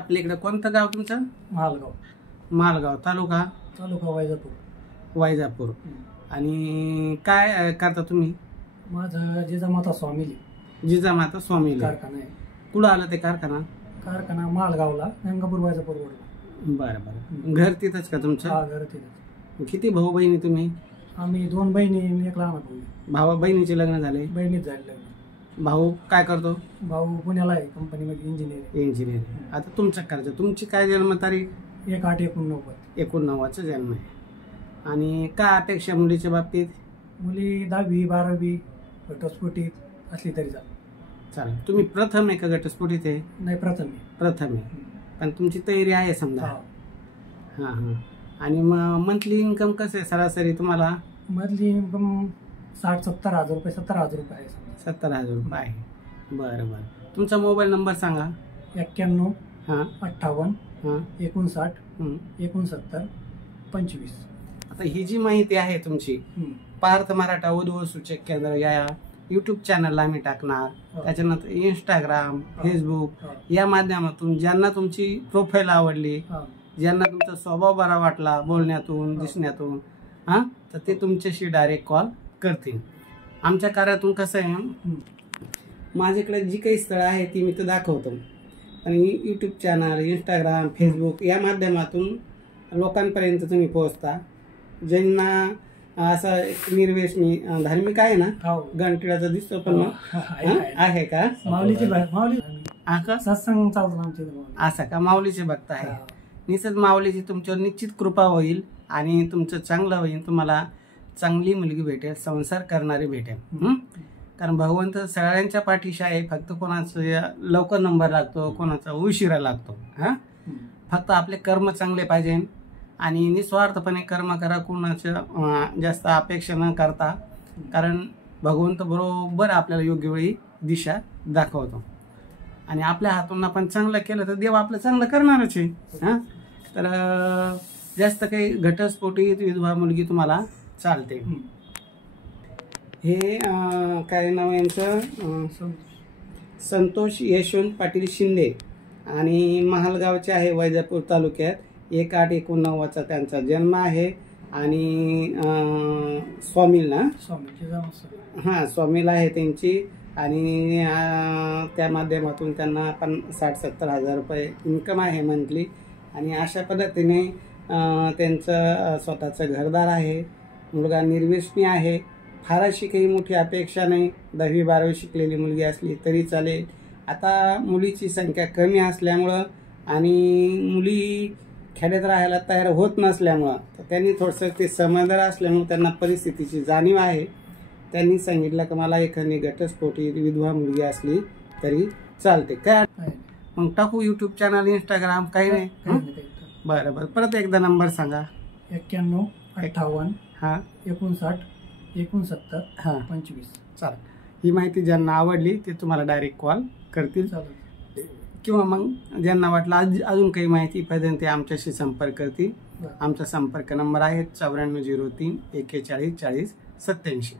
आपल्या इकडे कोणतं गाव तुमचं? मालगाव. मालगाव तालुका? तालुका वैजापूर. वैजापूर. आणि काय करता तुम्ही? माझं जिजामाता स्वामी जिजामाता स्वामी कारखाना आहे. कुठं आलं ते कारखाना? कारखाना मालगावला, गंगापूर वैजापूर रोडला. बरं बरं. घर तिथंच का तुमचं? हा, घर तिथं. किती भाऊ बहिणी तुम्ही? आम्ही 2 बहिणी आणि 1 लहान भाऊ. भावा बहिणीचे लग्न झाले? बहिणीच झाले लग्न. भाऊ काय करतो? भाऊ पुण्याला आहे, कंपनीमध्ये इंजिनियर. आता तुमचं करायचं. तुमची काय जन्मतारीख? 1/8/89. 89चा जन्म आहे. आणि काय अपेक्षा मुलीच्या बाबतीत? मुली 10वी 12वी घटस्फोटीत असली तरी चालेल. तुम्ही प्रथम आहे का घटस्फोटीत आहे? नाही, प्रथम आहे. पण तुमची तयारी आहे समजा. हां हां. आणि मग मंथली इन्कम कसं आहे सरासरी तुम्हाला? मंथली इन्कम 60-70 हजार रुपये, 70,000 रुपये आहे. 70,000 रुपये आहे. बरं बरं. तुमचा मोबाईल नंबर सांगा. 91 हां 58 हां 59 69 25. आता ही जी माहिती आहे तुमची पार्थ मराठा वधू सूचक केंद्र या यूट्यूब चॅनलला आम्ही टाकणार. त्याच्यानंतर इंस्टाग्राम, फेसबुक या माध्यमातून ज्यांना तुमची प्रोफाईल आवडली, ज्यांना तुमचा स्वभाव बरा वाटला बोलण्यातून दिसण्यातून, हां, तर ते तुमच्याशी डायरेक्ट कॉल करतील. आमच्या कार्यातून कसं आहे, माझ्याकडे जी काही स्थळं आहे ती मी तर दाखवतो, आणि यूट्यूब चॅनल, इंस्टाग्राम, फेसबुक या माध्यमातून लोकांपर्यंत तुम्ही पोहोचता. ज्यांना असा निर्वेशनी धार्मिक आहे ना, घंटिळाचा दिसतो पण आहे का? सत्संग चालतो असं का? माऊलीचे भक्त आहे. निश्चित माऊलीची तुमच्यावर निश्चित कृपा होईल आणि तुमचं चांगलं होईल. तुम्हाला चांगली मुलगी भेटेल, संसार करणारी भेटेल. कारण भगवंत सगळ्यांच्या पाठीशी आहे. फक्त कोणाचा लवकर नंबर लागतो, कोणाचा उशिरा लागतो. हां, फक्त आपले कर्म चांगले पाहिजे आणि निस्वार्थपणे कर्म करा, कोणाच्या जास्त अपेक्षा न करता. कारण भगवंत बरोबर आपल्याला योग्य वेळी दिशा दाखवतो. आणि आपल्या हातून आपण चांगलं केलं तर देव आपलं चांगलं करणारच आहे. हां, तर जास्त काही घटस्फोटी विधवा मुलगी तुम्हाला चालते. हे काय नाव यांचं? संतोष यशवंत पाटील शिंदे आणि महालगावचे आहे, वैजापूर तालुक्यात. 1/8/89चा त्यांचा जन्म आहे. आणि स्वामील ना, हां, स्वामील आहे त्यांची. आणि त्या माध्यमातून त्यांना पण 60-70 हजार रुपये इन्कम आहे मंथली. आणि अशा पद्धतीने त्यांचं स्वतःचं घरदार आहे. मुलगा निर्व्यसनी आहे. फार अशी काही मोठी अपेक्षा नाही. 10वी 12वी शिकलेली मुलगी असली तरी चालेल. आता मुलीची संख्या कमी असल्यामुळं आणि मुली खेड्यात राहायला तयार होत नसल्यामुळं, तर त्यांनी थोडंसं ते समजदार असल्यामुळे त्यांना परिस्थितीची जाणीव आहे. त्यांनी सांगितलं की मला एखादी घटस्फोटी विधवा मुलगी असली तरी चालते. काय मग टाकू यूट्यूब चॅनल, इंस्टाग्राम? काही नाही. बरं बरं. परत एकदा नंबर सांगा. 91 58 हां 59 69 हां 25. चालेल. ही माहिती ज्यांना आवडली ते तुम्हाला डायरेक्ट कॉल करतील. किंवा मग ज्यांना वाटलं अजून काही माहिती पाहिजे ते आमच्याशी संपर्क करतील. आमचा संपर्क नंबर आहे 9403 41 40 87.